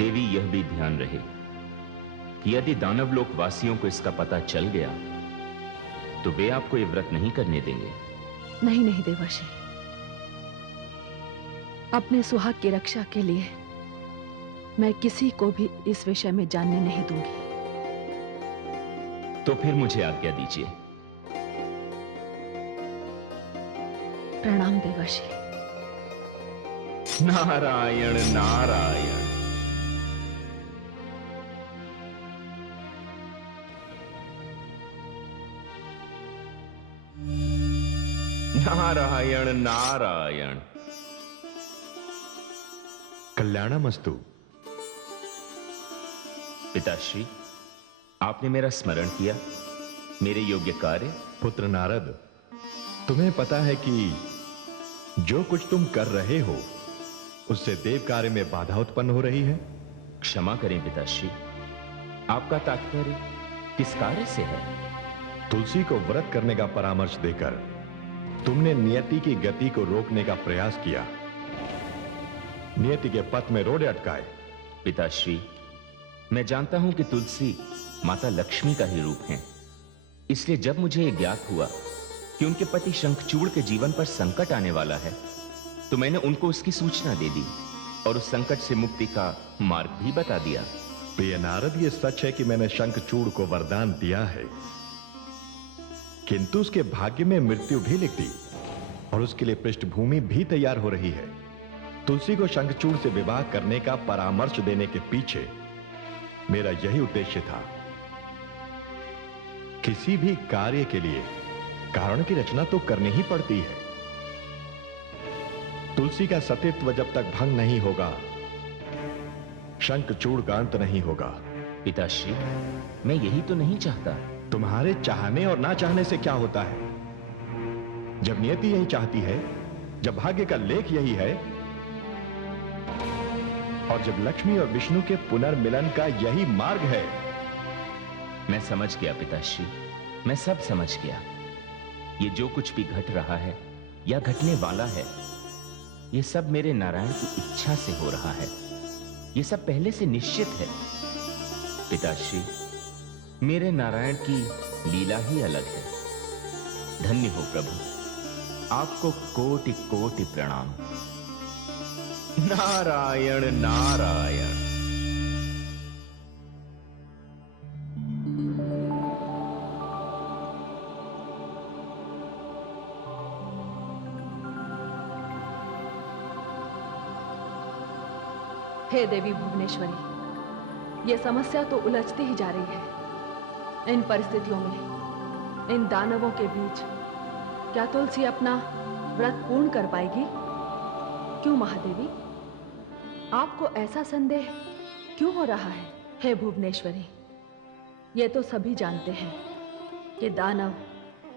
देवी यह भी ध्यान रहे कि यदि दानवलोक वासियों को इसका पता चल गया तो वे आपको यह व्रत नहीं करने देंगे। नहीं नहीं देवर्षि, अपने सुहाग की रक्षा के लिए मैं किसी को भी इस विषय में जानने नहीं दूंगी। तो फिर मुझे आज्ञा दीजिए। प्रणाम देवर्षि। नारायण नारायण। नारायण नारायण। कल्याणमस्तु। पिताश्री, आपने मेरा स्मरण किया, मेरे योग्य कार्य। पुत्र नारद, तुम्हें पता है कि जो कुछ तुम कर रहे हो उससे देव कार्य में बाधा उत्पन्न हो रही है। क्षमा करें पिताश्री, आपका तात्पर्य किस कार्य से है? तुलसी को व्रत करने का परामर्श देकर तुमने नियति की गति को रोकने का प्रयास किया, नियति के पथ में रोड़े अटकाए। पिताश्री, मैं जानता हूं कि तुलसी माता लक्ष्मी का ही रूप है, इसलिए जब मुझे यह ज्ञात हुआ कि उनके पति शंखचूड़ के जीवन पर संकट आने वाला है तो मैंने उनको उसकी सूचना दे दी और उस संकट से मुक्ति का मार्ग भी बता दिया। प्रिय नारद, यह सच है कि मैंने शंखचूड़ को वरदान दिया है, किंतु उसके भाग्य में मृत्यु भी लिख दी और उसके लिए पृष्ठभूमि भी तैयार हो रही है। तुलसी को शंखचूड़ से विवाह करने का परामर्श देने के पीछे मेरा यही उद्देश्य था। किसी भी कार्य के लिए कारण की रचना तो करनी ही पड़ती है। तुलसी का सतीत्व जब तक भंग नहीं होगा, शंखचूड़ का अंत नहीं होगा। पिताश्री, मैं यही तो नहीं चाहता। तुम्हारे चाहने और ना चाहने से क्या होता है? जब नियति यही चाहती है, जब भाग्य का लेख यही है और जब लक्ष्मी और विष्णु के पुनर्मिलन का यही मार्ग है। मैं समझ गया पिताश्री, मैं सब समझ गया। ये जो कुछ भी घट रहा है या घटने वाला है, ये सब मेरे नारायण की इच्छा से हो रहा है। ये सब पहले से निश्चित है। पिताश्री, मेरे नारायण की लीला ही अलग है। धन्य हो प्रभु, आपको कोटि कोटि प्रणाम। नारायण नारायण। हे देवी भुवनेश्वरी, यह समस्या तो उलझती ही जा रही है। इन परिस्थितियों में, इन दानवों के बीच क्या तुलसी अपना व्रत पूर्ण कर पाएगी? क्यों महादेवी, आपको ऐसा संदेह क्यों हो रहा है? हे भुवनेश्वरी, ये तो सभी जानते हैं कि दानव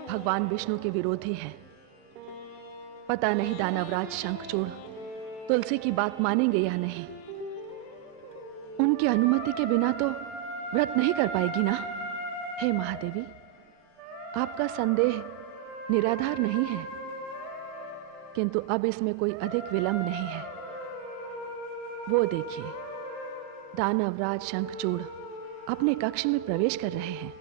भगवान विष्णु के विरोधी हैं। पता नहीं दानवराज शंखचूड़ तुलसी की बात मानेंगे या नहीं। उनकी अनुमति के बिना तो व्रत नहीं कर पाएगी ना। हे महादेवी, आपका संदेह निराधार नहीं है, किंतु अब इसमें कोई अधिक विलंब नहीं है। वो देखिए, दानवराज शंखचूड़ अपने कक्ष में प्रवेश कर रहे हैं।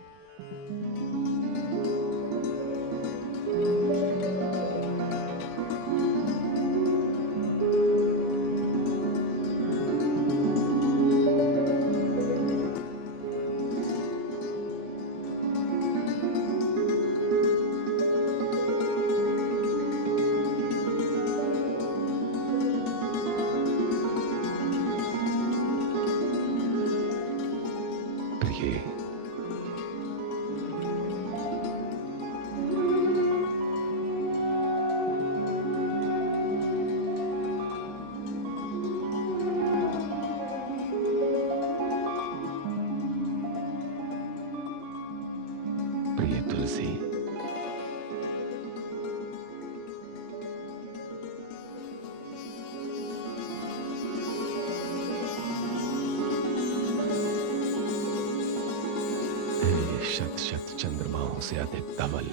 शत शत चंद्रमाओं से अधिक धवल,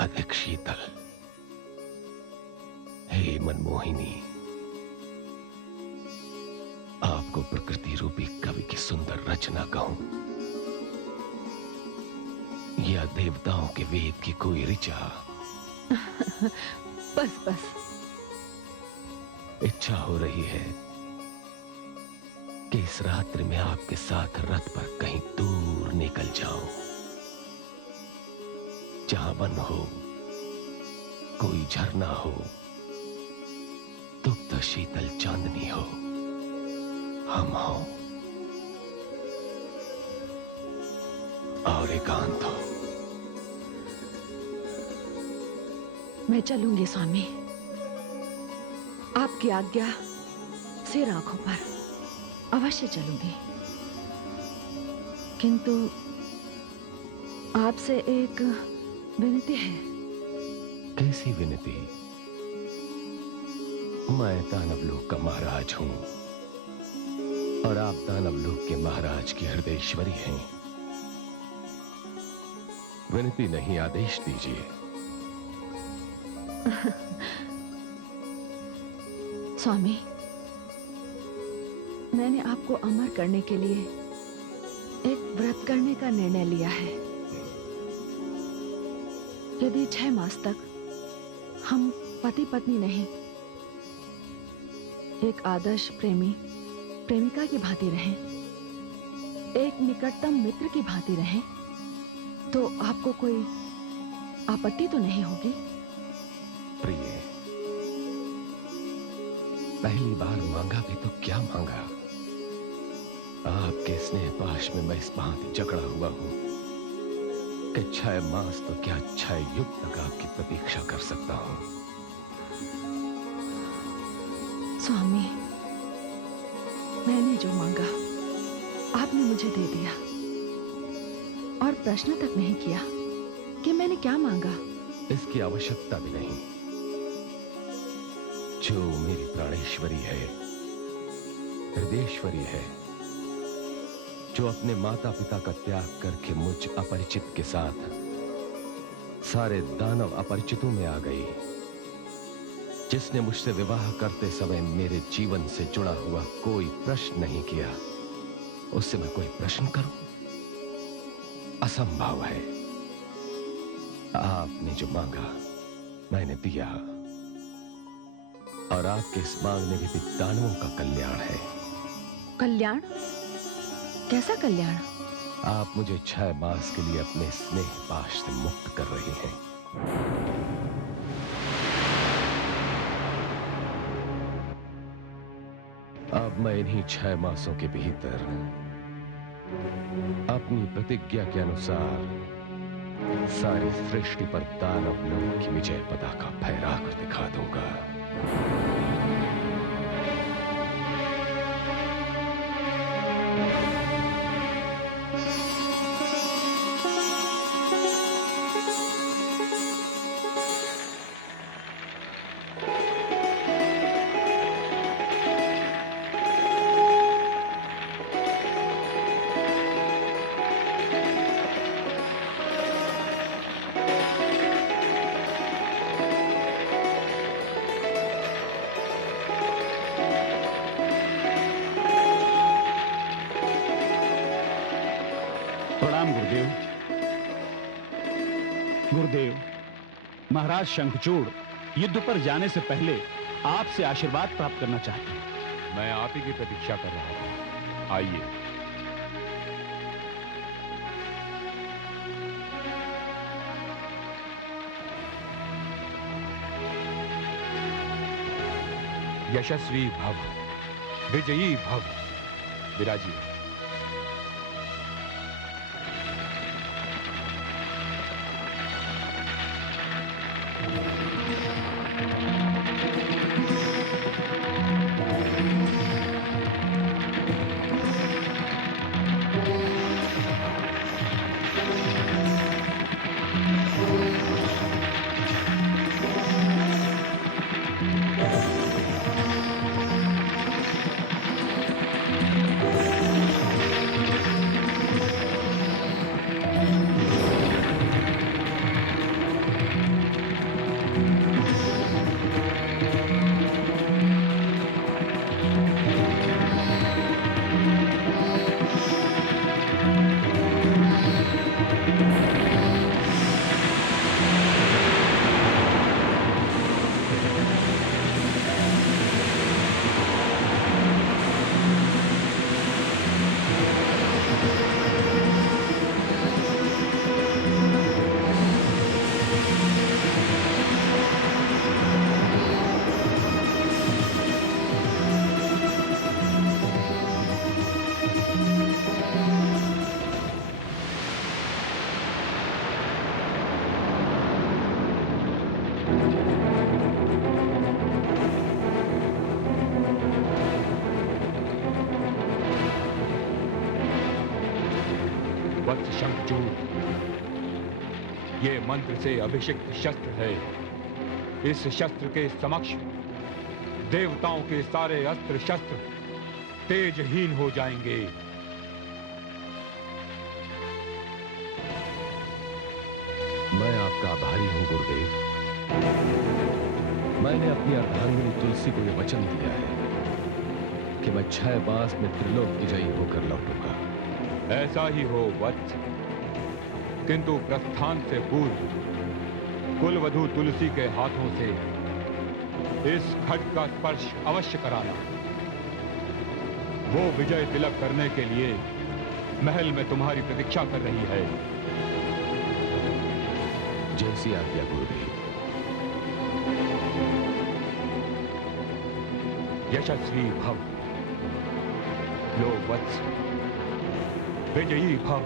अधिक शीतल, हे मनमोहिनी, को प्रकृति रूपी कवि की सुंदर रचना कहूं या देवताओं के वेद की कोई ऋचा? बस बस। इच्छा हो रही है कि इस रात्रि में आपके साथ रथ पर कहीं दूर निकल जाऊं, जहां वन हो, कोई झरना हो, दुग्ध शीतल चांदनी हो, हम हो और एकांत हो। मैं चलूंगी स्वामी, आपकी आज्ञा सिर आंखों पर अवश्य चलूंगी, किंतु आपसे एक विनती है। कैसी विनती? मैं दानवलोक का महाराज हूं और आप दानवलोक के महाराज की हृदयेश्वरी हैं। विनती नहीं, आदेश दीजिए। स्वामी, मैंने आपको अमर करने के लिए एक व्रत करने का निर्णय लिया है। यदि 6 मास तक हम पति पत्नी नहीं, एक आदर्श प्रेमिका की भांति रहें, एक निकटतम मित्र की भांति रहें, तो आपको कोई आपत्ति तो नहीं होगी? प्रिय, पहली बार मांगा भी तो क्या मांगा? आपके स्नेह पाश में मैं इस भांति जकड़ा हुआ हूं कि 6 मास तो क्या 6 युग तक आपकी प्रतीक्षा कर सकता हूं। स्वामी, मैंने जो मांगा आपने मुझे दे दिया और प्रश्न तक नहीं किया कि मैंने क्या मांगा। इसकी आवश्यकता भी नहीं। जो मेरी प्राणेश्वरी है, हृदयेश्वरी है, जो अपने माता पिता का त्याग करके मुझ अपरिचित के साथ सारे दानव अपरिचितों में आ गई, जिसने मुझसे विवाह करते समय मेरे जीवन से जुड़ा हुआ कोई प्रश्न नहीं किया, उससे मैं कोई प्रश्न करूं? असंभव है। आपने जो मांगा मैंने दिया, और आपके इस मांगने में भी दानवों का कल्याण है। कल्याण? कैसा कल्याण? आप मुझे 6 मास के लिए अपने स्नेह पाश से मुक्त कर रही हैं। अब मैं इन्हीं 6 मासों के भीतर अपनी प्रतिज्ञा के अनुसार सारी सृष्टि पर दानव लोक की विजय पताका फहरा कर दिखा दूंगा। प्रणाम गुरुदेव। गुरुदेव, महाराज शंखचूड़ युद्ध पर जाने से पहले आपसे आशीर्वाद प्राप्त करना चाहते हैं। मैं आप ही की प्रतीक्षा कर रहा हूं। आइए। यशस्वी भव, विजयी भव। विराजिए। वत्स शंखचूड़, ये मंत्र से अभिषिक्त शस्त्र है। इस शस्त्र के समक्ष देवताओं के सारे अस्त्र शस्त्र तेजहीन हो जाएंगे। मैं आपका आभारी हूं गुरुदेव। मैंने अपनी अर्धांगिनी तुलसी को यह वचन दिया है कि मैं 6 मास में त्रिलोक विजयी होकर लौटूंगा। ऐसा ही हो वत्स, किंतु प्रस्थान से पूर्व कुलवधू तुलसी के हाथों से इस खड्ग का स्पर्श अवश्य कराना। वो विजय तिलक करने के लिए महल में तुम्हारी प्रतीक्षा कर रही है। जैसी आज्ञा गुरुदेव। यशस्वी भव, लो वत्स, विजयी भव।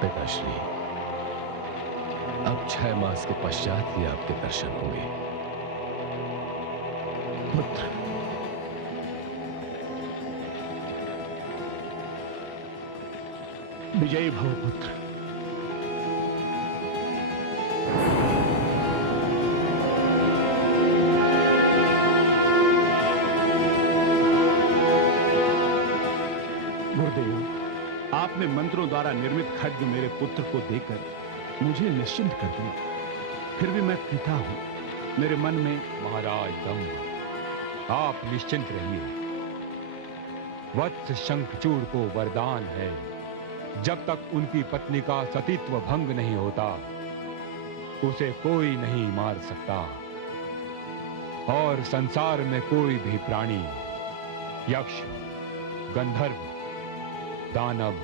पिताश्री, अब 6 मास के पश्चात ही आपके दर्शन होंगे। पुत्र, विजयी भव पुत्र। गुरुदेव, आपने मंत्रों द्वारा निर्मित खड्ग मेरे पुत्र को देकर मुझे निश्चिंत कर दिया। फिर भी मैं पिता हूं। मेरे मन में महाराज दम्भ, आप निश्चिंत रहिए। वत्स शंखचूड़ को वरदान है, जब तक उनकी पत्नी का सतीत्व भंग नहीं होता उसे कोई नहीं मार सकता। और संसार में कोई भी प्राणी, यक्ष, गंधर्व, दानव,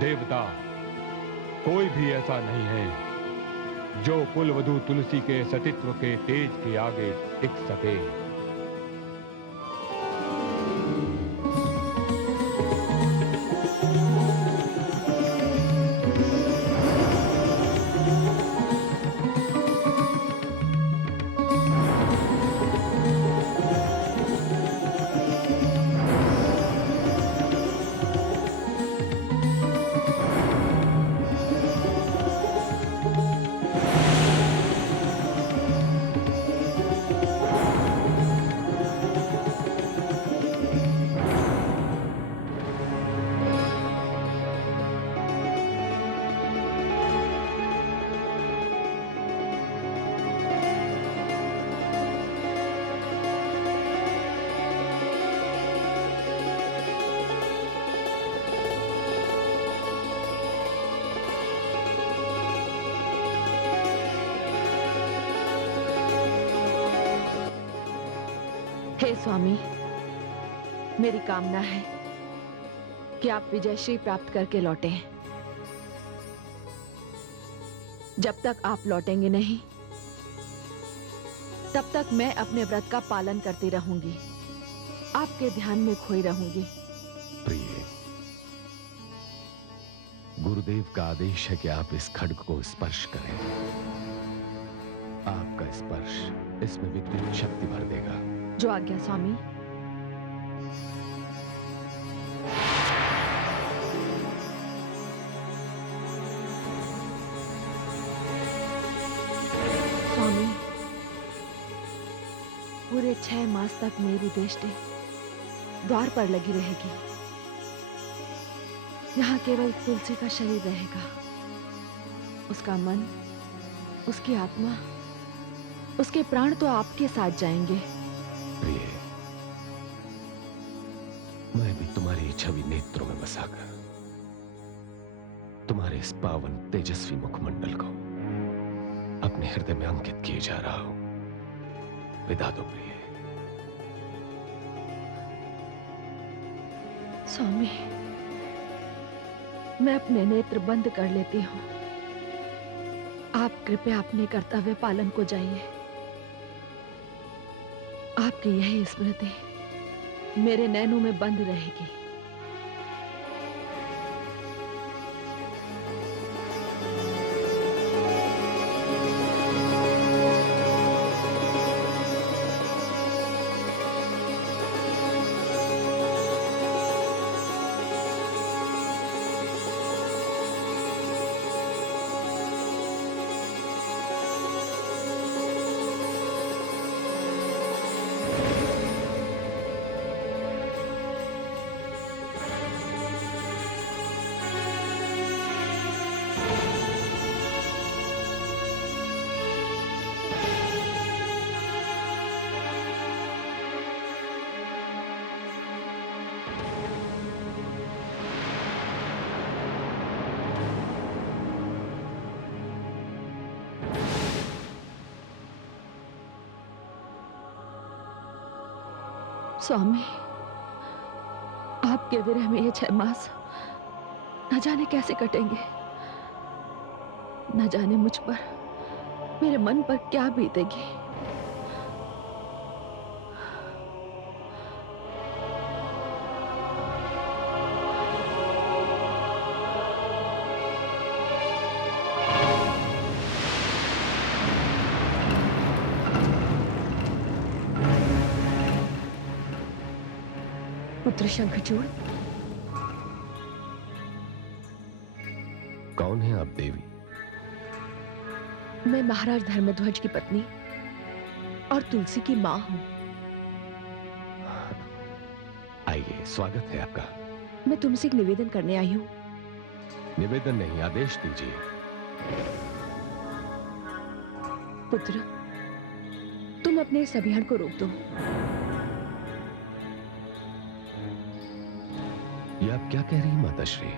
देवता, कोई भी ऐसा नहीं है जो कुलवधू तुलसी के सतीत्व के तेज के आगे टिक सके। हे स्वामी, मेरी कामना है कि आप विजयश्री प्राप्त करके लौटें। जब तक आप लौटेंगे नहीं, तब तक मैं अपने व्रत का पालन करती रहूंगी, आपके ध्यान में खोई रहूंगी। प्रिय, गुरुदेव का आदेश है कि आप इस खड्ग को स्पर्श करें। आपका स्पर्श इसमें विद्युत शक्ति भर देगा। जो आज्ञा स्वामी। स्वामी, पूरे 6 मास तक मेरी दृष्टि द्वार पर लगी रहेगी। यहाँ केवल तुलसी का शरीर रहेगा। उसका मन, उसकी आत्मा, उसके प्राण तो आपके साथ जाएंगे। प्रिय, मैं भी तुम्हारी छवि नेत्रों में बसाकर तुम्हारे इस पावन तेजस्वी मुखमंडल को अपने हृदय में अंकित किए जा रहा हूं। विदा दो प्रिय। स्वामी, मैं अपने नेत्र बंद कर लेती हूं। आप कृपया अपने कर्तव्य पालन को जाइए। आपकी यही स्मृति मेरे नैनों में बंद रहेगी। स्वामी, आपके विरह में ये 6 मास न जाने कैसे कटेंगे। न जाने मुझ पर, मेरे मन पर क्या बीतेगी। पुत्र शंखचूड़, कौन है आप देवी? मैं महाराज धर्मध्वज की पत्नी और तुलसी की मां हूं। आइए, स्वागत है आपका। मैं तुमसे एक निवेदन करने आई हूं। निवेदन नहीं, आदेश दीजिए। पुत्र, तुम अपने इस अभियान को रोक दो। ये आप क्या कह रही माताश्री?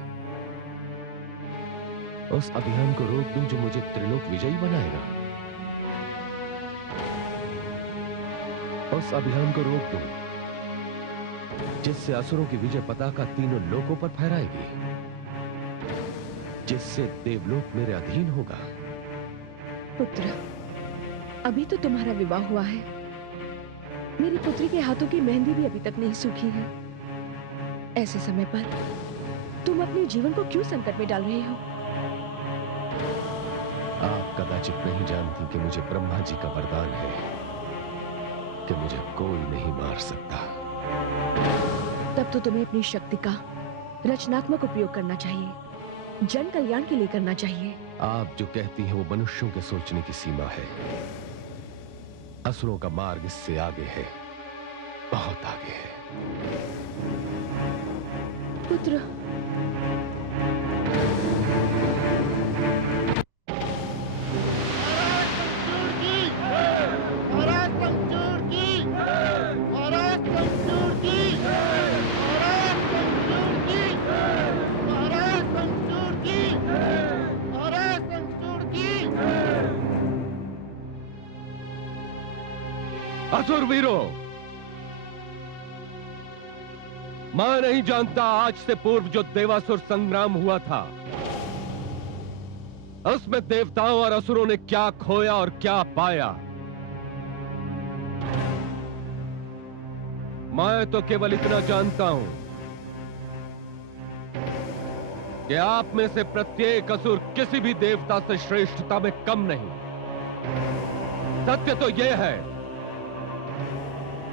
उस अभियान को रोक दूं जो मुझे त्रिलोक विजयी बनाएगा? उस अभियान को रोक दूं जिससे असुरों की विजय पताका तीनों लोकों पर फहराएगी, जिससे देवलोक मेरे अधीन होगा? पुत्र, अभी तो तुम्हारा विवाह हुआ है। मेरी पुत्री के हाथों की मेहंदी भी अभी तक नहीं सूखी है। ऐसे समय पर तुम अपने जीवन को क्यों संकट में डाल रहे हो? आप कदाचित नहीं जानती कि मुझे ब्रह्मा जी का वरदान है कि मुझे कोई नहीं मार सकता। तब तो तुम्हें अपनी शक्ति का रचनात्मक उपयोग करना चाहिए, जन कल्याण के लिए करना चाहिए। आप जो कहती हैं वो मनुष्यों के सोचने की सीमा है। असुरों का मार्ग इससे आगे है, बहुत आगे है। पुत्र, असुर वीरों, मैं नहीं जानता आज से पूर्व जो देवासुर संग्राम हुआ था, उसमें देवताओं और असुरों ने क्या खोया और क्या पाया। मैं तो केवल इतना जानता हूं कि आप में से प्रत्येक असुर किसी भी देवता से श्रेष्ठता में कम नहीं। सत्य तो यह है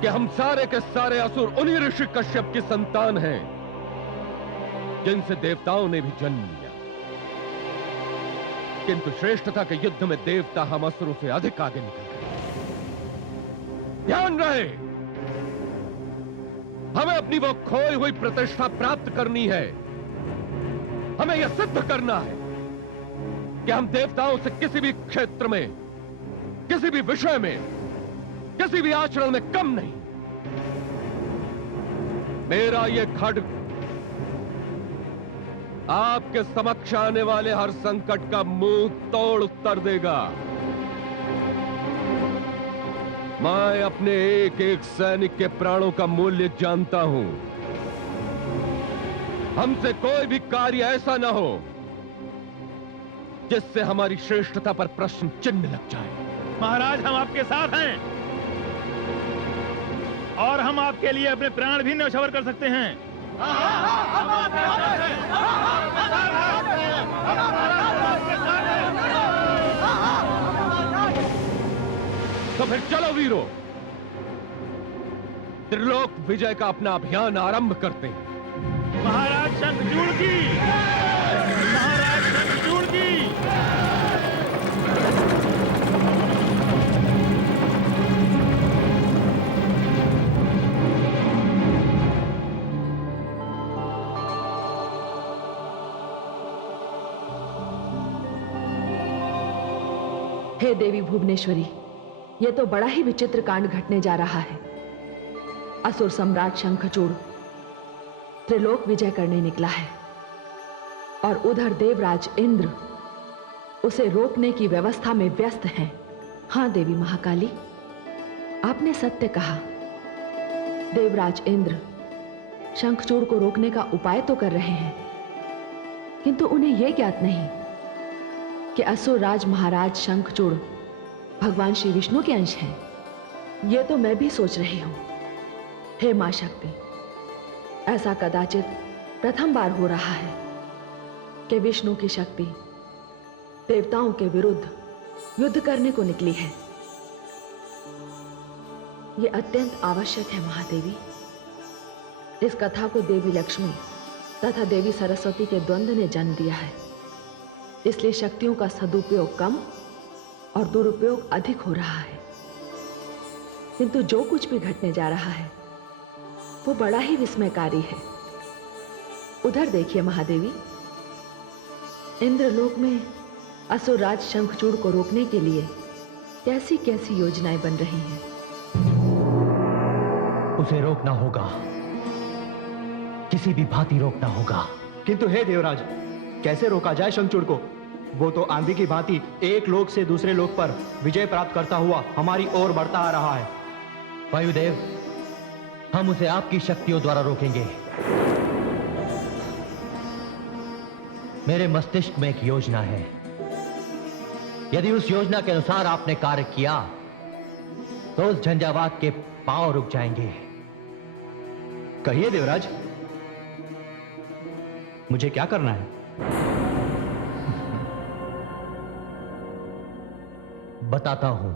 कि हम सारे के सारे असुर उन्हीं ऋषि कश्यप की संतान हैं जिनसे देवताओं ने भी जन्म लिया। किंतु श्रेष्ठता के युद्ध में देवता हम असुरों से अधिक आगे निकल गए। ध्यान रहे, हमें अपनी वो खोई हुई प्रतिष्ठा प्राप्त करनी है। हमें यह सिद्ध करना है कि हम देवताओं से किसी भी क्षेत्र में, किसी भी विषय में, किसी भी आचरण में कम नहीं। मेरा यह खड्ग आपके समक्ष आने वाले हर संकट का मुंह तोड़ उत्तर देगा। मैं अपने एक एक सैनिक के प्राणों का मूल्य जानता हूं। हमसे कोई भी कार्य ऐसा ना हो जिससे हमारी श्रेष्ठता पर प्रश्न चिन्ह लग जाए। महाराज, हम आपके साथ हैं और हम आपके लिए अपने प्राण भी न्यौछावर कर सकते हैं। तो फिर चलो वीरों, त्रिलोक विजय का अपना अभियान आरंभ करते हैं। महाराज शंखचूड़ की, महाराज शंखचूड़ की। हे देवी भुवनेश्वरी, यह तो बड़ा ही विचित्र कांड घटने जा रहा है। असुर सम्राट शंखचूड़ त्रिलोक विजय करने निकला है और उधर देवराज इंद्र उसे रोकने की व्यवस्था में व्यस्त हैं। हां देवी महाकाली, आपने सत्य कहा। देवराज इंद्र शंखचूड़ को रोकने का उपाय तो कर रहे हैं, किंतु उन्हें यह ज्ञात नहीं कि असुरराज महाराज शंखचूड़ भगवान श्री विष्णु के अंश हैं। यह तो मैं भी सोच रही हूं। हे मां शक्ति, ऐसा कदाचित प्रथम बार हो रहा है कि विष्णु की शक्ति देवताओं के विरुद्ध युद्ध करने को निकली है। यह अत्यंत आवश्यक है महादेवी। इस कथा को देवी लक्ष्मी तथा देवी सरस्वती के द्वंद्व ने जन्म दिया है, इसलिए शक्तियों का सदुपयोग कम और दुरुपयोग अधिक हो रहा है। किंतु जो कुछ भी घटने जा रहा है वो बड़ा ही विस्मयकारी है। उधर देखिए महादेवी, इंद्रलोक में असुरराज शंखचूड़ को रोकने के लिए कैसी कैसी योजनाएं बन रही हैं। उसे रोकना होगा, किसी भी भांति रोकना होगा। किंतु हे देवराज, कैसे रोका जाए शंखचूड़ को? वो तो आंधी की भांति एक लोक से दूसरे लोक पर विजय प्राप्त करता हुआ हमारी ओर बढ़ता आ रहा है। वायुदेव, हम उसे आपकी शक्तियों द्वारा रोकेंगे। मेरे मस्तिष्क में एक योजना है। यदि उस योजना के अनुसार आपने कार्य किया तो उस झंझावात के पांव रुक जाएंगे। कहिए देवराज, मुझे क्या करना है? बताता हूं।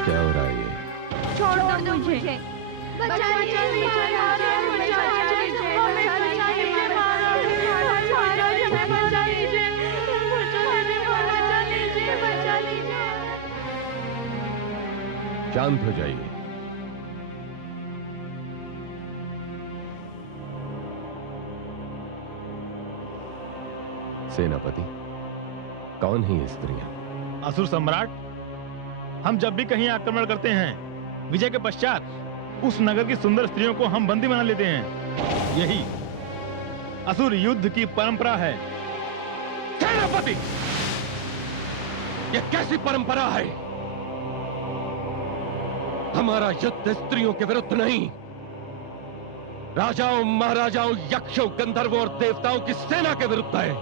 क्या हो रहा है ये? छोड़ दो मुझे। बचा लीजिए महाराज, बचा लीजिए, बचा लीजिए महाराज, बचा लीजिए, बचा लीजिए, बचा लीजिए। शांत हो जाइए। सेनापति, कौन है ये स्त्रियां? असुर सम्राट, हम जब भी कहीं आक्रमण करते हैं, विजय के पश्चात उस नगर की सुंदर स्त्रियों को हम बंदी बना लेते हैं। यही असुर युद्ध की परंपरा है। सेनापति, ये कैसी परंपरा है? हमारा युद्ध स्त्रियों के विरुद्ध नहीं, राजाओं, महाराजाओं, यक्षों, गंधर्वों और देवताओं की सेना के विरुद्ध है।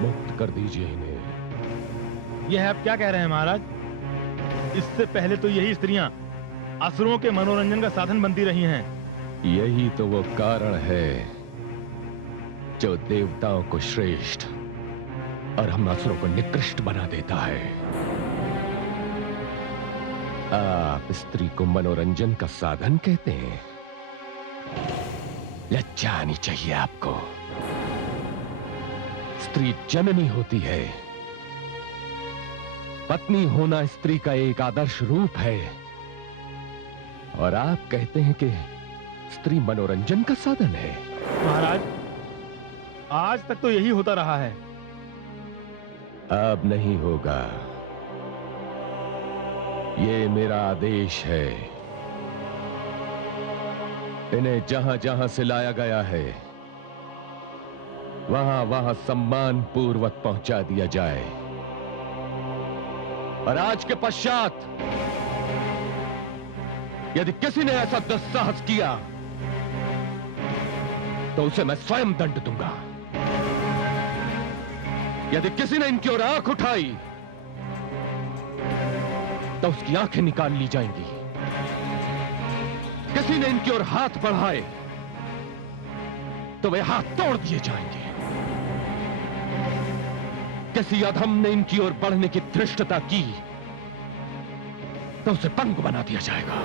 मुक्त कर दीजिए इन्हें। यह आप क्या कह रहे हैं महाराज? इससे पहले तो यही स्त्रियां असुरों के मनोरंजन का साधन बनती रही हैं। यही तो वो कारण है जो देवताओं को श्रेष्ठ और हम असुरों को निकृष्ट बना देता है। आप स्त्री को मनोरंजन का साधन कहते हैं? लज्जा आनी चाहिए आपको। स्त्री जननी होती है। पत्नी होना स्त्री का एक आदर्श रूप है, और आप कहते हैं कि स्त्री मनोरंजन का साधन है। महाराज, आज तक तो यही होता रहा है। अब नहीं होगा। ये मेरा आदेश है। इन्हें जहां जहां से लाया गया है वहां वहां सम्मान पूर्वक पहुंचा दिया जाए, और आज के पश्चात यदि किसी ने ऐसा दुस्साहस किया तो उसे मैं स्वयं दंड दूंगा। यदि किसी ने इनकी ओर आंख उठाई तो उसकी आंखें निकाल ली जाएंगी। किसी ने इनकी ओर हाथ बढ़ाए तो वे हाथ तोड़ दिए जाएंगे। किसी अधम ने इनकी ओर बढ़ने की धृष्टता की तो उसे पंग बना दिया जाएगा।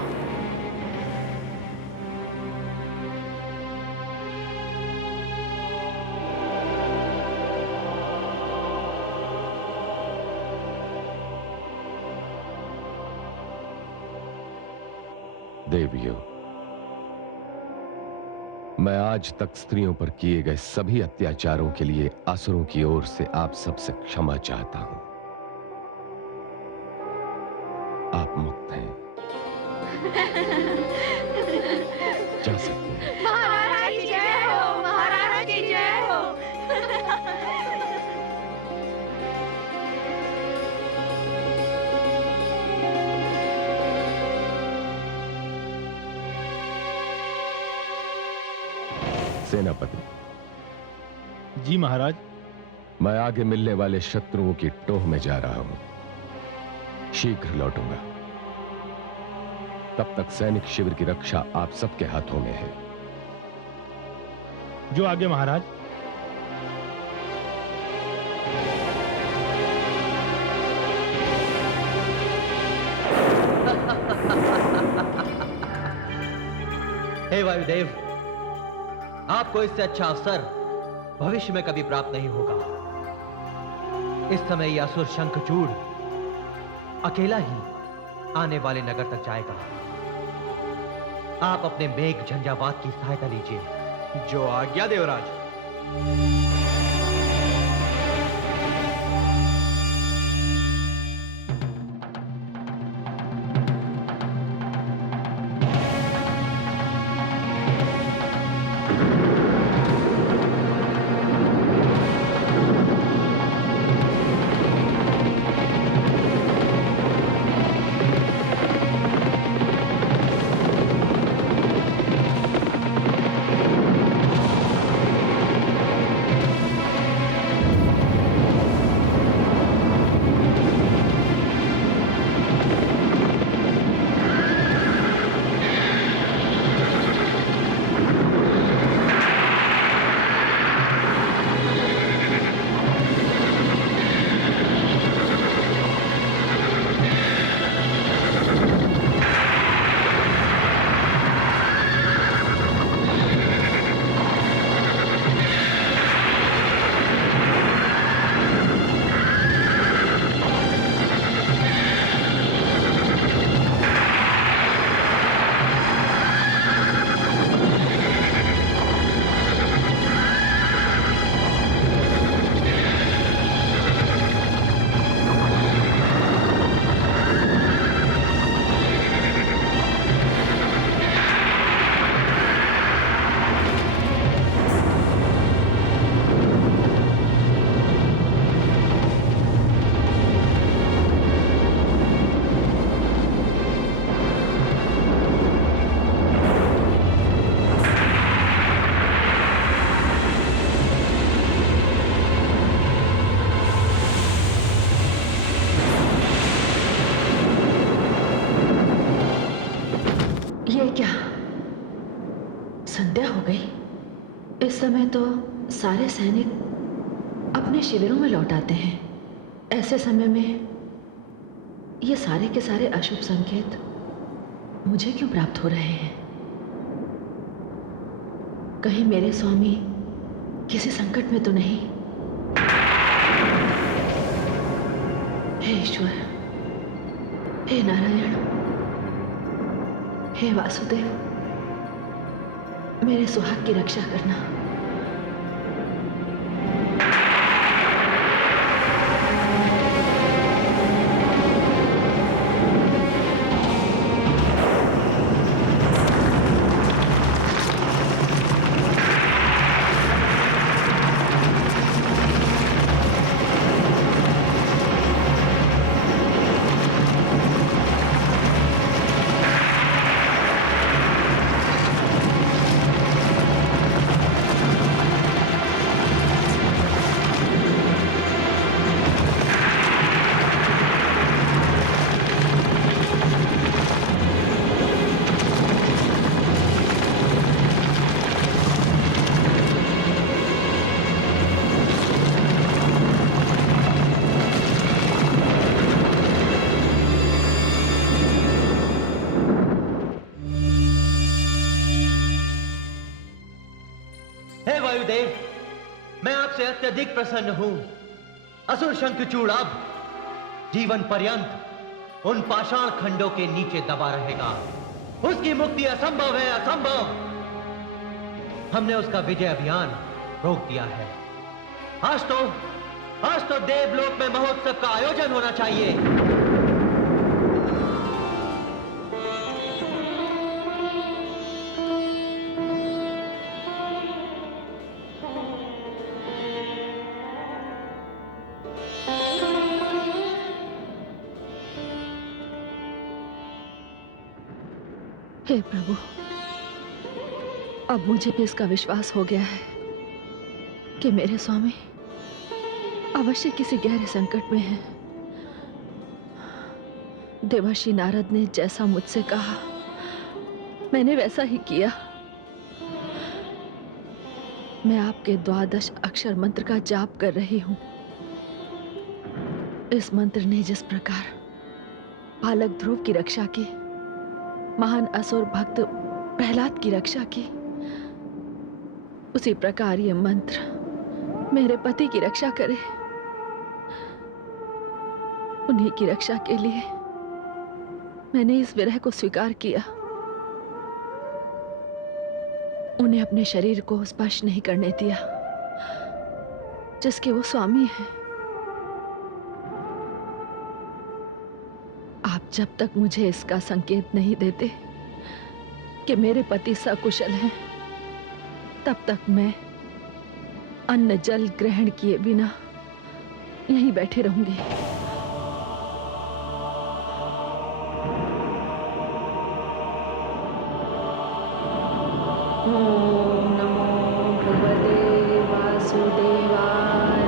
देवियों, मैं आज तक स्त्रियों पर किए गए सभी अत्याचारों के लिए असुरों की ओर से आप सबसे क्षमा चाहता हूं। आप मुक्त हैं, जा सकते हैं। महाराज की जय हो, महाराज की जय हो। सेनापति जी महाराज। मैं आगे मिलने वाले शत्रुओं की टोह में जा रहा हूं, शीघ्र लौटूंगा। तब तक सैनिक शिविर की रक्षा आप सबके हाथों में है। जो आगे महाराज। हे वायुदेव, आपको इससे अच्छा अवसर भविष्य में कभी प्राप्त नहीं होगा। इस समय यह असुर शंखचूड़ अकेला ही आने वाले नगर तक जाएगा। आप अपने मेघ झंझावात की सहायता लीजिए। जो आज्ञा देवराज। ये क्या, संध्या हो गई? इस समय तो सारे सैनिक अपने शिविरों में लौट आते हैं। ऐसे समय में ये सारे के सारे अशुभ संकेत मुझे क्यों प्राप्त हो रहे हैं? कहीं मेरे स्वामी किसी संकट में तो नहीं? हे ईश्वर, हे नारायण, हे वासुदेव, मेरे सुहाग की रक्षा करना। हे वायुदेव, मैं आपसे अत्यधिक प्रसन्न हूं। असुर शंखचूड़ अब जीवन पर्यंत उन पाषाण खंडों के नीचे दबा रहेगा उसकी मुक्ति असंभव है, असंभव। हमने उसका विजय अभियान रोक दिया है। आज तो देवलोक में महोत्सव का आयोजन होना चाहिए। हे प्रभु, अब मुझे भी इसका विश्वास हो गया है कि मेरे स्वामी अवश्य किसी गहरे संकट में हैं। देवर्षि नारद ने जैसा मुझसे कहा, मैंने वैसा ही किया। मैं आपके 12 अक्षर मंत्र का जाप कर रही हूं। इस मंत्र ने जिस प्रकार बालक ध्रुव की रक्षा की, महान असुर भक्त प्रहलाद की रक्षा की, उसी प्रकार ये मंत्र मेरे पति की रक्षा करे। उन्हीं की रक्षा के लिए मैंने इस विरह को स्वीकार किया। उन्हें अपने शरीर को स्पर्श नहीं करने दिया जिसके वो स्वामी हैं। आप जब तक मुझे इसका संकेत नहीं देते कि मेरे पति सकुशल हैं, तब तक मैं अन्न जल ग्रहण किए बिना यहीं बैठे रहूंगी। ओम नमो भगवते वासुदेवाय।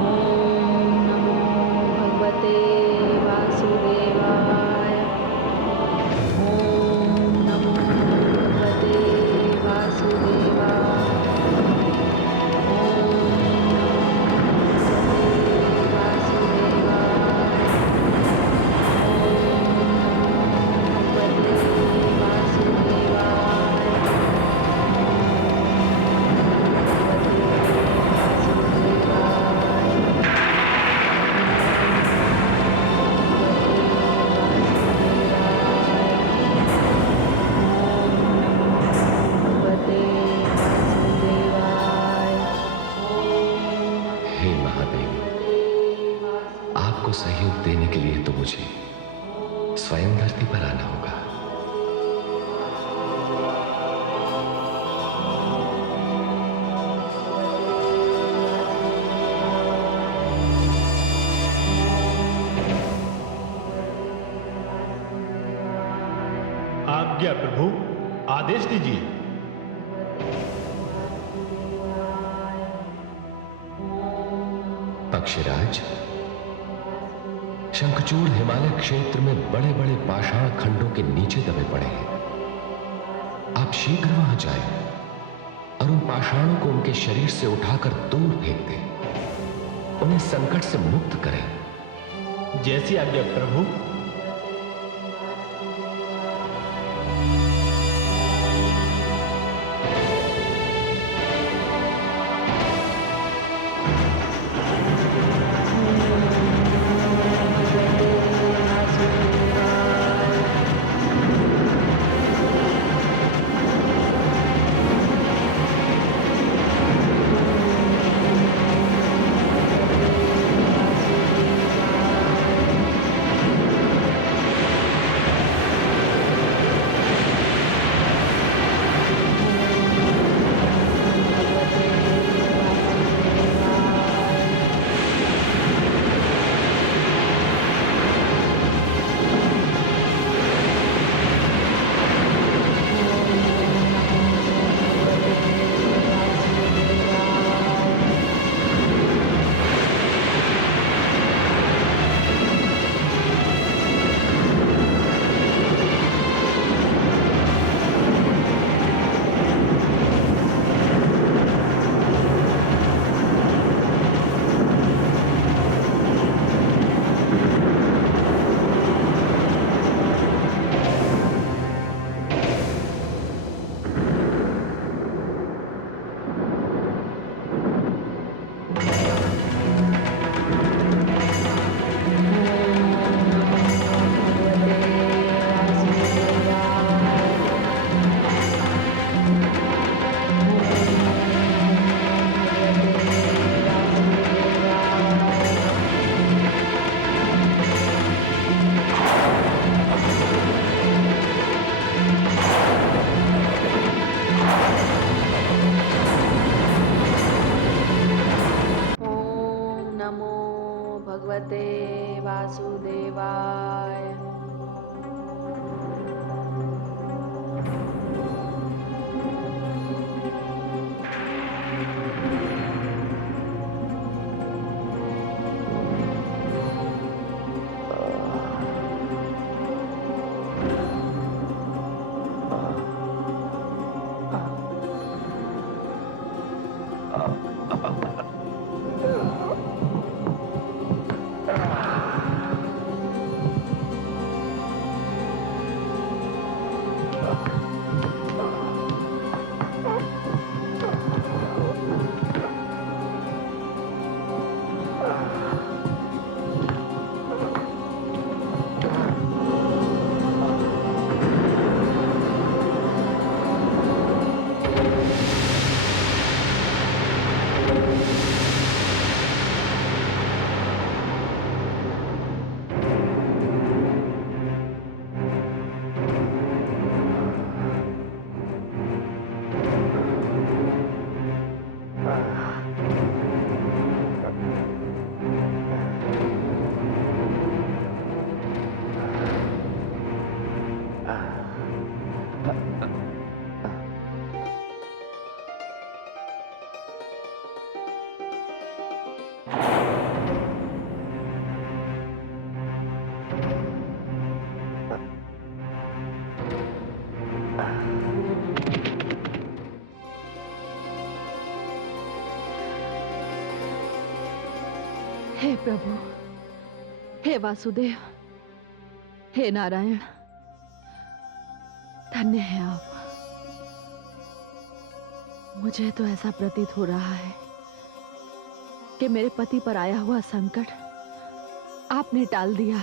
ओम नमो भगवते वासुदेवाय। ओम नमो भगवते वासुदेवाय। ओम हे महादेव, आपको सहयोग देने के लिए तो मुझे स्वयं धरती पर आना होगा। आज्ञा प्रभु, आदेश दीजिए। पक्षीराज, शंखचूड़ हिमालय क्षेत्र में बड़े बड़े पाषाण खंडों के नीचे दबे पड़े हैं। आप शीघ्र वहां जाएं और उन पाषाणों को उनके शरीर से उठाकर दूर फेंक दें। उन्हें संकट से मुक्त करें। जैसी आज्ञा प्रभु। भगवते वासुदेवाय। हे प्रभु, हे वासुदेव, हे नारायण, धन्य है आप। मुझे तो ऐसा प्रतीत हो रहा है कि मेरे पति पर आया हुआ संकट आपने टाल दिया।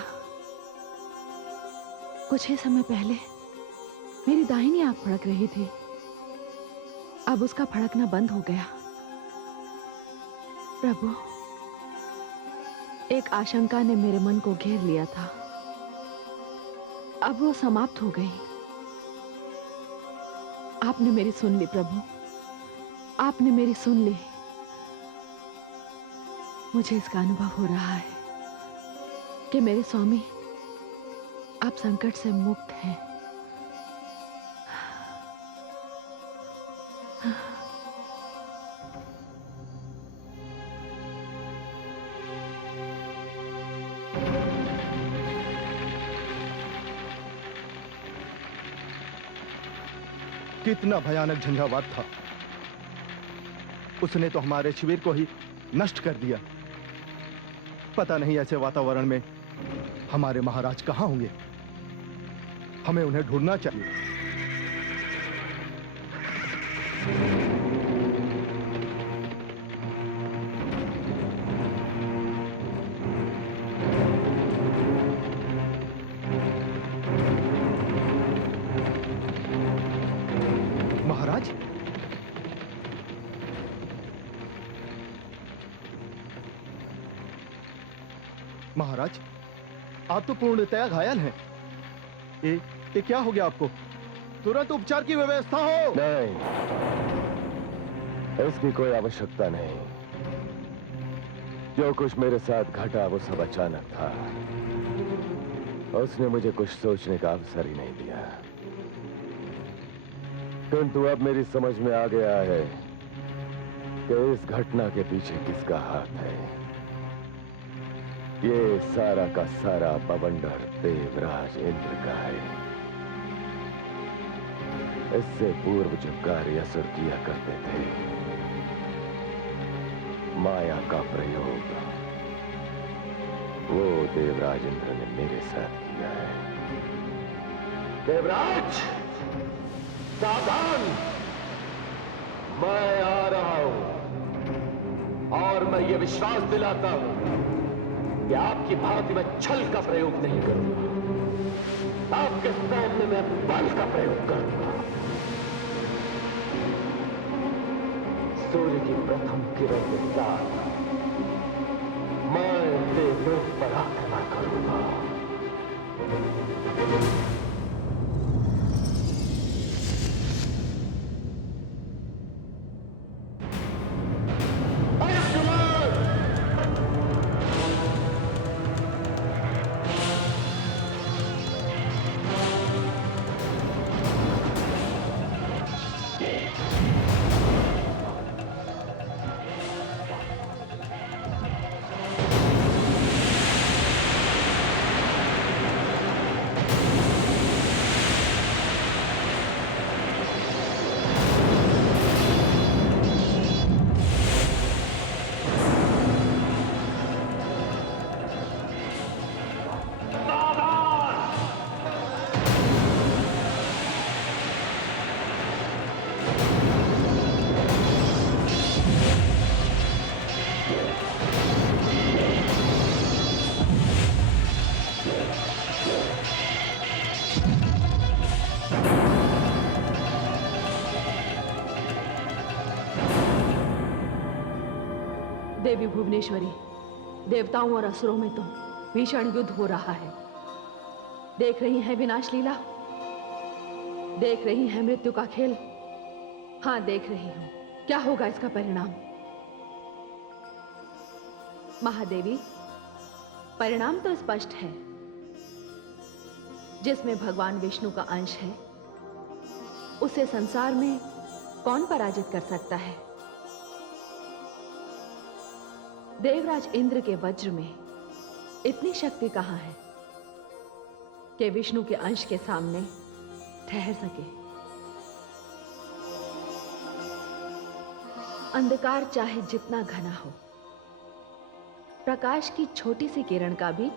कुछ ही समय पहले मेरी दाहिनी आंख फड़क रही थी, अब उसका फड़कना बंद हो गया। प्रभु, एक आशंका ने मेरे मन को घेर लिया था, अब वो समाप्त हो गई। आपने मेरी सुन ली प्रभु, आपने मेरी सुन ली। मुझे इसका अनुभव हो रहा है कि मेरे स्वामी आप संकट से मुक्त हैं। कितना भयानक झंझावात था। उसने तो हमारे शिविर को ही नष्ट कर दिया। पता नहीं ऐसे वातावरण में हमारे महाराज कहां होंगे। हमें उन्हें ढूंढना चाहिए। महाराज, महाराज, आप तो पूर्णतया घायल हैं। ये क्या हो गया आपको? तुरंत उपचार की व्यवस्था हो। नहीं, इसकी कोई आवश्यकता नहीं। जो कुछ मेरे साथ घटा वो सब अचानक था। उसने मुझे कुछ सोचने का अवसर ही नहीं दिया। किंतु अब मेरी समझ में आ गया है कि इस घटना के पीछे किसका हाथ है। ये सारा का सारा बवंडर देवराज इंद्र का है। इससे पूर्व जो कार्य असुर किया करते थे, माया का प्रयोग, वो देवराज इंद्र ने मेरे साथ किया है। देवराज, सावधान! मैं आ रहा हूं और मैं ये विश्वास दिलाता हूं कि आपकी भांति मैं छल का प्रयोग नहीं करूंगा। आपके सामने मैं बल का प्रयोग करूंगा। सूर्य की प्रथम किरण के साथ मैं देवलोक पर आक्रमण करूंगा। देवी भुवनेश्वरी, देवताओं और असुरों में तो भीषण युद्ध हो रहा है। देख रही हैं विनाश लीला, देख रही हैं मृत्यु का खेल। हाँ, देख रही हूं। क्या होगा इसका परिणाम? महादेवी, परिणाम तो स्पष्ट है। जिसमें भगवान विष्णु का अंश है, उसे संसार में कौन पराजित कर सकता है? देवराज इंद्र के वज्र में इतनी शक्ति कहां है कि विष्णु के अंश के सामने ठहर सके? अंधकार चाहे जितना घना हो, प्रकाश की छोटी सी किरण का भी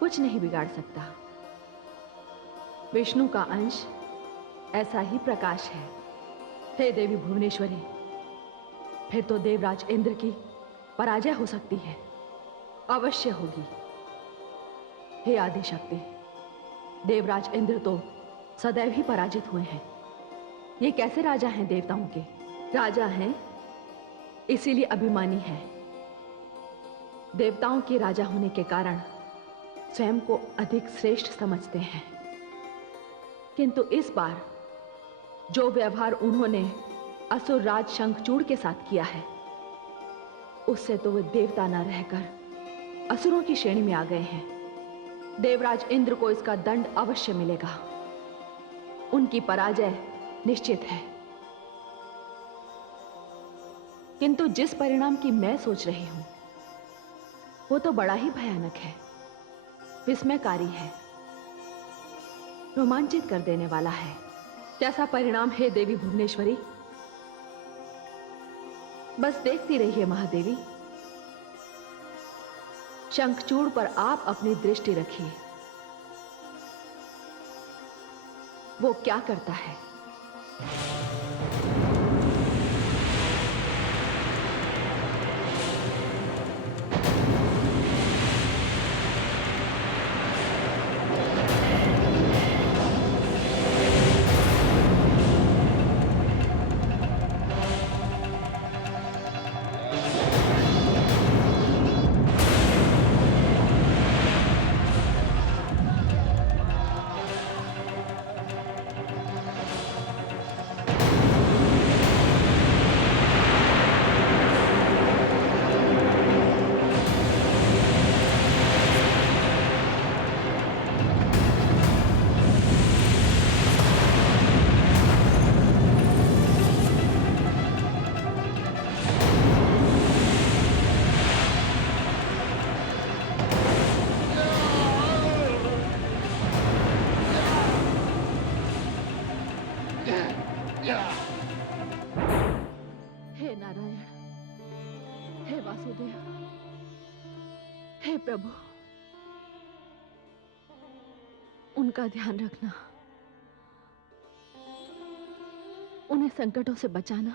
कुछ नहीं बिगाड़ सकता। विष्णु का अंश ऐसा ही प्रकाश है। हे देवी भुवनेश्वरी, फिर तो देवराज इंद्र की पराजय हो सकती है, अवश्य होगी। हे आदिशक्ति, देवराज इंद्र तो सदैव ही पराजित हुए हैं। ये कैसे राजा हैं देवताओं के? राजा हैं इसीलिए अभिमानी हैं। देवताओं के राजा होने के कारण स्वयं को अधिक श्रेष्ठ समझते हैं। किंतु इस बार जो व्यवहार उन्होंने असुर राज शंखचूड़ के साथ किया है, उससे तो वे देवता न रहकर असुरों की श्रेणी में आ गए हैं। देवराज इंद्र को इसका दंड अवश्य मिलेगा। उनकी पराजय निश्चित है। किंतु जिस परिणाम की मैं सोच रही हूं, वो तो बड़ा ही भयानक है, विस्मयकारी है, रोमांचित कर देने वाला है। कैसा परिणाम है देवी भुवनेश्वरी? बस देखती रहिए महादेवी। शंखचूड़ पर आप अपनी दृष्टि रखिए, वो क्या करता है। हे नारायण, हे वासुदेव, हे प्रभु, उनका ध्यान रखना, उन्हें संकटों से बचाना।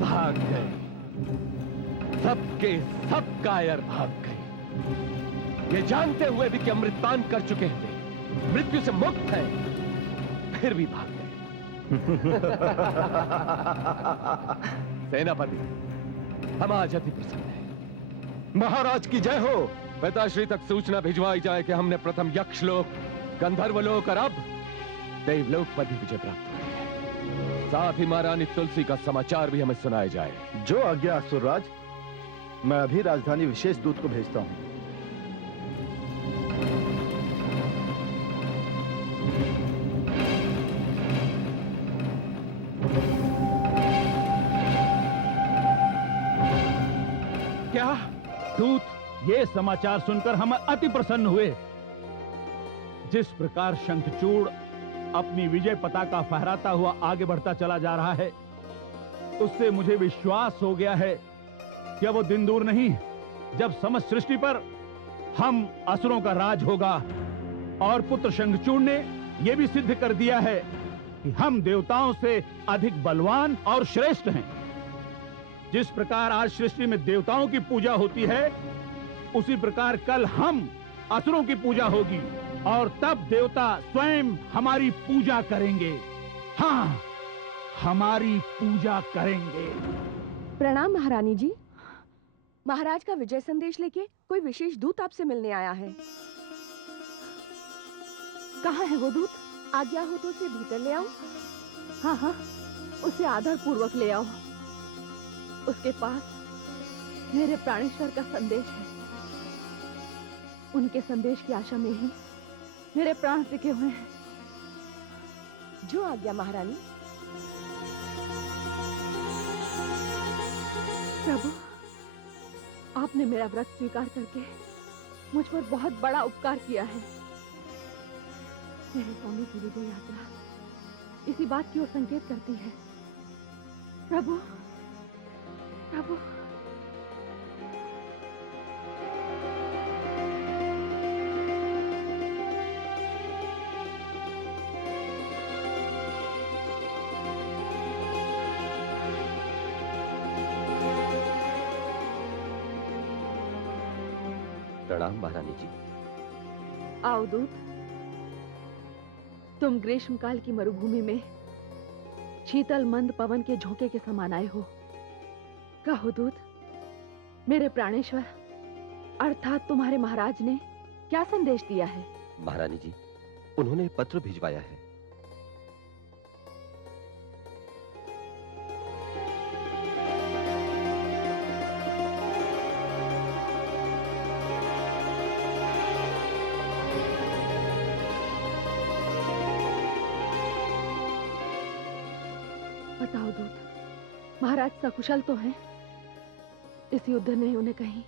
भाग गए, सबके सब कायर भाग गए, ये जानते हुए भी कि अमृतपान कर चुके हैं, मृत्यु से मुक्त है, फिर भी भाग गए। सेनापति, हम आज अति प्रसन्न हैं। महाराज की जय हो। पिताश्री तक सूचना भिजवाई जाए कि हमने प्रथम यक्षलोक, गंधर्वलोक और अब देवलोक पर भी विजय प्राप्त की है। साथ ही महारानी तुलसी का समाचार भी हमें सुनाया जाए। जो आज्ञा असुरराज, मैं अभी राजधानी विशेष दूत को भेजता हूं। क्या दूत, ये समाचार सुनकर हम अति प्रसन्न हुए। जिस प्रकार शंखचूड़ अपनी विजय पताका फहराता हुआ आगे बढ़ता चला जा रहा है, उससे मुझे विश्वास हो गया है कि वो दिन दूर नहीं जब समस्त सृष्टि पर हम असुरों का राज होगा। और पुत्र शंखचूड़ ने यह भी सिद्ध कर दिया है कि हम देवताओं से अधिक बलवान और श्रेष्ठ हैं। जिस प्रकार आज सृष्टि में देवताओं की पूजा होती है, उसी प्रकार कल हम असुरों की पूजा होगी और तब देवता स्वयं हमारी पूजा करेंगे। हाँ, हमारी पूजा करेंगे। प्रणाम महारानी जी। महाराज का विजय संदेश लेके कोई विशेष दूत आपसे मिलने आया है। कहाँ है वो दूत? आज्ञा हो तो उसे भीतर ले आओ। हाँ हाँ, उसे आदर पूर्वक ले आओ। उसके पास मेरे प्राणेश्वर का संदेश है। उनके संदेश की आशा में ही मेरे प्राण टिके हुए हैं। जो आज्ञा महारानी। प्रभु, आपने मेरा व्रत स्वीकार करके मुझ पर बहुत बड़ा उपकार किया है। मेरे स्वामी की विजय यात्रा इसी बात की ओर संकेत करती है। प्रभु, प्रभु, प्रणाम महारानी जी। आओ दूत, तुम ग्रीष्मकाल की मरुभूमि में शीतल मंद पवन के झोंके के समान आए हो। कहो दूत, मेरे प्राणेश्वर अर्थात तुम्हारे महाराज ने क्या संदेश दिया है? महारानी जी, उन्होंने पत्र भिजवाया है। बताओ दूत, महाराज सकुशल तो हैं? इस युद्ध ने उन्हें कहीं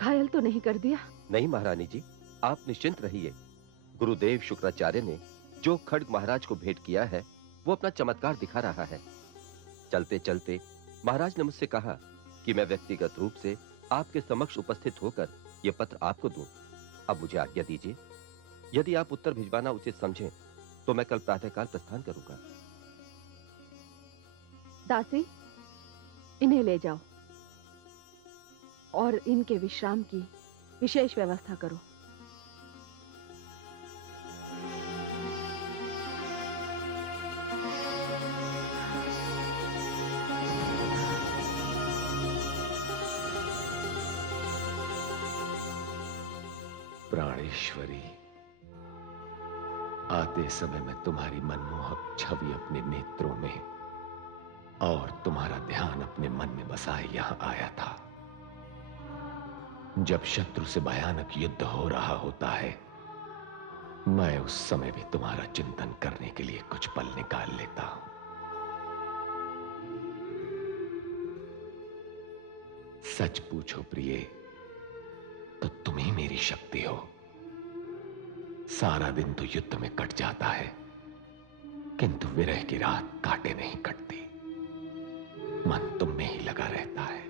घायल तो नहीं कर दिया? नहीं महारानी जी, आप निश्चिंत रहिए। गुरुदेव शुक्राचार्य ने जो खड्ग महाराज को भेंट किया है, वो अपना चमत्कार दिखा रहा है। चलते चलते महाराज ने मुझसे कहा कि मैं व्यक्तिगत रूप से आपके समक्ष उपस्थित होकर यह पत्र आपको दूं। अब मुझे आज्ञा दीजिए। यदि आप उत्तर भिजवाना उचित समझें तो मैं कल प्रातःकाल प्रस्थान करूंगा। दासी, इन्हें ले जाओ और इनके विश्राम की विशेष व्यवस्था करो। प्राणेश्वरी, आते समय मैं तुम्हारी मनमोहक छवि अपने नेत्रों में और तुम्हारा ध्यान अपने मन में बसाए यहां आया था। जब शत्रु से भयानक युद्ध हो रहा होता है, मैं उस समय भी तुम्हारा चिंतन करने के लिए कुछ पल निकाल लेता हूं। सच पूछो प्रिय, तो तुम ही मेरी शक्ति हो। सारा दिन तो युद्ध में कट जाता है, किंतु विरह की रात काटे नहीं कटती। मन तुम में ही लगा रहता है।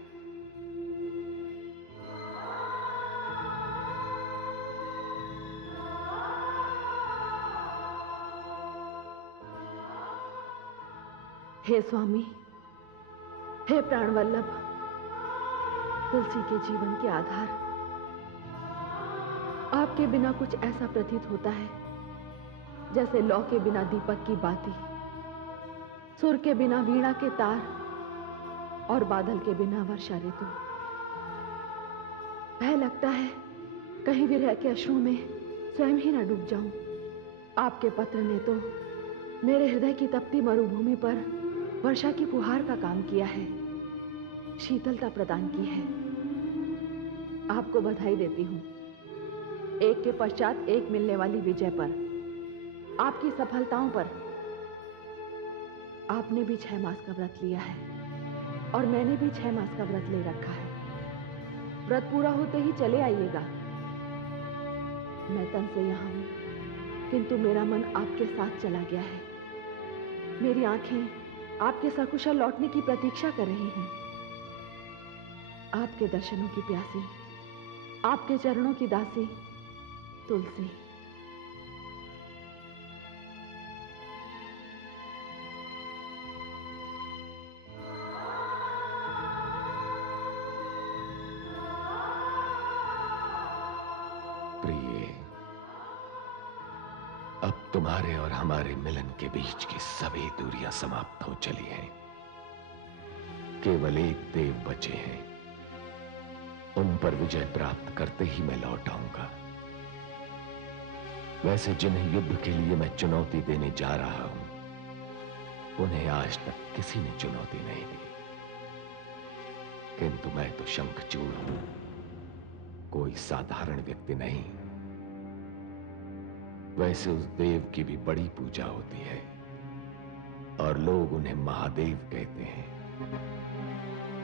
हे स्वामी, हे प्राणवल्लभ, तुलसी के जीवन के आधार। आपके बिना कुछ ऐसा प्रतीत होता है जैसे लौ के बिना दीपक की बाती, सुर के बिना वीणा के तार और बादल के बिना वर्षा ऋतु। भय लगता है कहीं विरह के अश्रुओं में स्वयं ही न डूब जाऊं। आपके पत्र ने तो मेरे हृदय की तपती मरुभूमि पर वर्षा की फुहार का काम किया है, शीतलता प्रदान की है। आपको बधाई देती हूं एक के पश्चात एक मिलने वाली विजय पर, आपकी सफलताओं पर। आपने भी 6 मास का व्रत लिया है और मैंने भी 6 मास का व्रत ले रखा है। व्रत पूरा होते ही चले आइएगा। मैं तन से यहां हूं, किंतु मेरा मन आपके साथ चला गया है। मेरी आंखें आपके सकुशल लौटने की प्रतीक्षा कर रही हैं। आपके दर्शनों की प्यासी, आपके चरणों की दासी तुलसी। प्रिय, अब तुम्हारे और हमारे मिलन के बीच की सभी दूरियां समाप्त हो चली हैं। केवल एक देव बचे हैं। उन पर विजय प्राप्त करते ही मैं लौट आऊंगा। वैसे जिन्हें युद्ध के लिए मैं चुनौती देने जा रहा हूं, उन्हें आज तक किसी ने चुनौती नहीं दी। किंतु मैं तो शंखचूड़ हूं, कोई साधारण व्यक्ति नहीं। वैसे उस देव की भी बड़ी पूजा होती है और लोग उन्हें महादेव कहते हैं।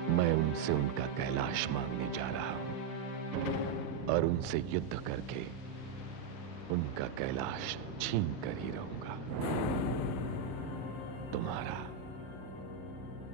मैं उनसे उनका कैलाश मांगने जा रहा हूं और उनसे युद्ध करके उनका कैलाश छीन कर ही रहूंगा। तुम्हारा